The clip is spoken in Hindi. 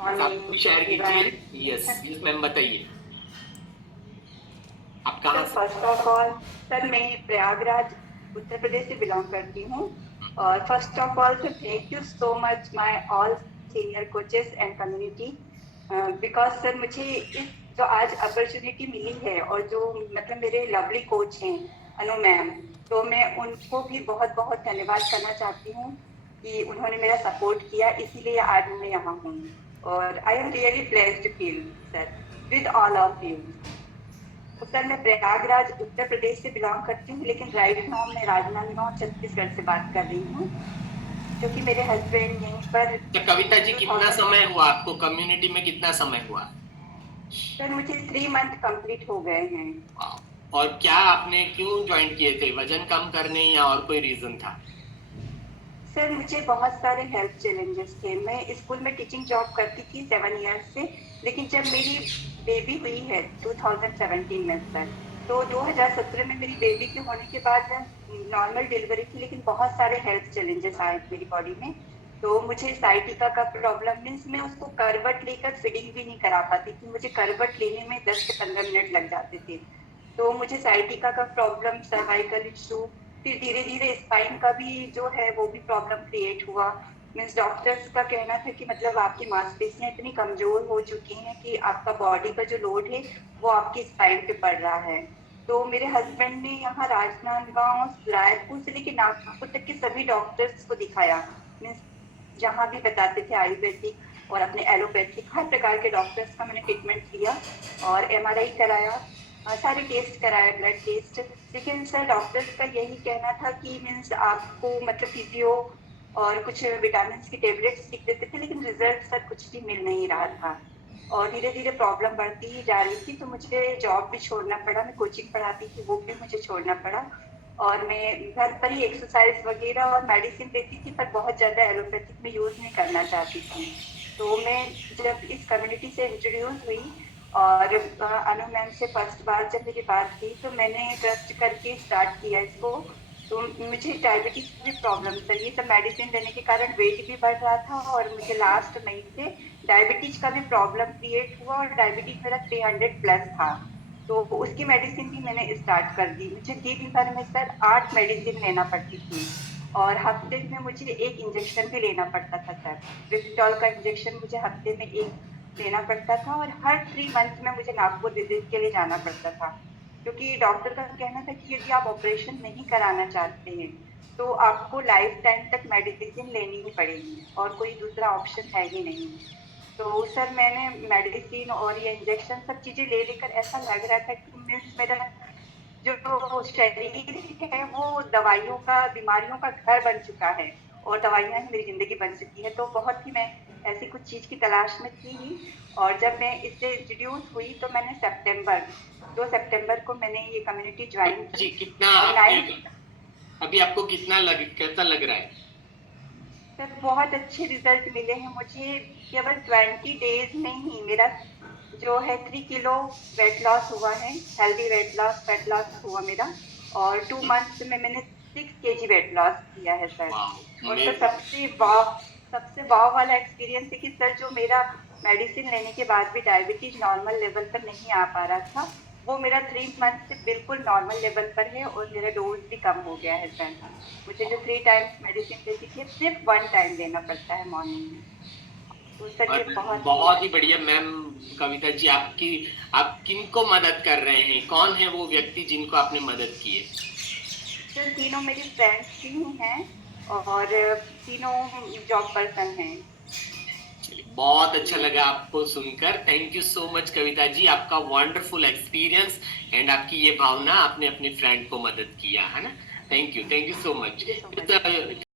आप भी शेयर कीजिए। यस यस मैम, बताइए आप कहाँ सर से। फर्स्ट ऑफ ऑल, सर मैं प्रयागराज उत्तर प्रदेश से बिलोंग करती हूँ। और first of all sir, thank you so much my all senior coaches and community, because sir मुझे इस जो आज अपॉर्चुनिटी मिली है और जो मतलब मेरे लवली कोच हैं अनु मैम, तो मैं उनको भी बहुत बहुत धन्यवाद करना चाहती हूँ कि उन्होंने मेरा सपोर्ट किया, इसीलिए आज मैं यहाँ हूँ। और I am really blessed feel sir with all of you. तो सर मैं प्रयागराज उत्तर प्रदेश से बिलोंग करती हूँ, लेकिन राइट नाउ मैं राजनांदगांव छत्तीसगढ़ से बात कर रही हूँ, क्योंकि मेरे हस्बैंड यहीं पर तो कविता जी, कितना 2000। समय हुआ आपको कम्युनिटी में, कितना समय हुआ। सर मुझे 3 मंथ कंप्लीट हो गए हैं। और क्या आपने क्यों ज्वाइन किए थे, वजन कम करने या और कोई रीजन था। सर मुझे बहुत सारे हेल्थ चैलेंजेस थे। मैं स्कूल में टीचिंग जॉब करती थी 7 इयर्स से, लेकिन जब मेरी बेबी हुई है 2017 में सर, तो 2017 में मेरी बेबी के होने के बाद नॉर्मल डिलीवरी थी, लेकिन बहुत सारे हेल्थ चैलेंजेस आए मेरी बॉडी में। तो मुझे साइटिका का प्रॉब्लम, मीन्स मैं उसको करवट लेकर फीडिंग भी नहीं करा पाती थी, मुझे करवट लेने में 10 से 15 मिनट लग जाते थे। तो मुझे साइटिका का प्रॉब्लम, सर्वाइकल इशू, फिर धीरे धीरे स्पाइन का भी जो है वो भी प्रॉब्लम क्रिएट हुआ। मीन्स डॉक्टर्स का कहना था कि मतलब आपकी मांसपेशियां इतनी कमजोर हो चुकी हैं कि आपका बॉडी का जो लोड है वो आपकी स्पाइन पे पड़ रहा है। तो मेरे हस्बैंड ने यहाँ राजनांदगांव, रायपुर से लेकर नागपुर तक के सभी डॉक्टर्स को दिखाया। मीन्स जहाँ भी बताते थे आयुर्वेदिक और अपने एलोपैथिक, हर प्रकार के डॉक्टर्स का मैंने ट्रीटमेंट लिया और एमआरआई कराया, सारे टेस्ट कराया, ब्लड टेस्ट। लेकिन सर डॉक्टर्स का यही कहना था कि मीन्स आपको मतलब फिजियो और कुछ विटामिन की टेबलेट्स लिख देते थे, लेकिन रिजल्ट सर कुछ भी मिल नहीं रहा था। और धीरे धीरे प्रॉब्लम बढ़ती ही जा रही थी, तो मुझे जॉब भी छोड़ना पड़ा। मैं कोचिंग पढ़ाती थी, वो भी मुझे छोड़ना पड़ा। और मैं घर पर ही एक्सरसाइज वगैरह और मेडिसिन लेती थी, पर बहुत ज्यादा एलोपैथिक में यूज नहीं करना चाहती थी। तो मैं जब इस कम्युनिटी से इंट्रोड्यूस हुई और अनु मैम से फर्स्ट बार जब मेरी बात हुई, तो मैंने ट्रस्ट करके स्टार्ट किया इसको। तो मुझे डायबिटीज की भी प्रॉब्लम सर, ये सब मेडिसिन लेने के कारण वेट भी बढ़ रहा था, और मुझे लास्ट मई से डायबिटीज का भी प्रॉब्लम क्रिएट हुआ और डायबिटीज मेरा 300+ था। तो उसकी मेडिसिन भी मैंने स्टार्ट कर दी। मुझे दिन भर में सर 8 मेडिसिन लेना पड़ती थी, और हफ्ते में मुझे एक इंजेक्शन भी लेना पड़ता था सर। विक्टॉल का इंजेक्शन मुझे हफ्ते में एक लेना पड़ता था, और हर 3 मंथ में मुझे नागपुर विजिट के लिए जाना पड़ता था, क्योंकि डॉक्टर का कहना था कि यदि आप ऑपरेशन नहीं कराना चाहते हैं तो आपको लाइफ टाइम तक मेडिसिन लेनी ही पड़ेगी, और कोई दूसरा ऑप्शन है ही नहीं। तो सर मैंने मेडिसिन और ये इंजेक्शन सब चीजें ले लेकर ऐसा लग रहा था कि मीन्स मेरा जो शरीर है वो दवाइयों का, बीमारियों का घर बन चुका है, और दवाइयां ही मेरी जिंदगी बन चुकी है। तो बहुत ही मैं ऐसी कुछ चीज की तलाश में थी ही। और जब मैं इससे इंट्रोड्यूस हुई तो मैंने 2 सितंबर को मैंने ये कम्युनिटी ज्वाइन जी, की। कितना और आपने 9। अभी आपको कितना कैसा लग रहा है। सर बहुत अच्छे रिजल्ट मिले हैं मुझे। केवल 20 डेज में ही मेरा जो है 3 किलो वेट लॉस हुआ है, healthy weight loss, fat loss हुआ मेरा। और 2 मंथ्स में मैंने 6 kg वेट लॉस किया है सर। वाह, और सर अमेजिंग। सबसे वाव वाला एक्सपीरियंस है कि सर जो मेरा मेडिसिन लेने के बाद भी डायबिटीज नॉर्मल लेवल पर नहीं आ पा रहा था, वो मेरा 3 मंथ से बिल्कुल नॉर्मल लेवल पर है, और मेरा डोज भी कम हो गया है सर। मुझे जो 3 टाइम्स मेडिसिन लेती थी, सिर्फ 1 टाइम लेना पड़ता है मॉर्निंग में। तो सर ये और बहुत ही बहुत ही बढ़िया मैम। कविता जी, आप किनको मदद कर रहे हैं, कौन है वो व्यक्ति जिनको आपने मदद की है। सर तीनों मेरी फ्रेंड्स ही हैं, और तीनों जॉब पर्सन हैं। चलिए, बहुत अच्छा लगा आपको सुनकर। Thank you so much Kavita ji, आपका वंडरफुल एक्सपीरियंस एंड आपकी ये भावना, आपने अपने फ्रेंड को मदद किया है ना। Thank you so thank you so much. Much.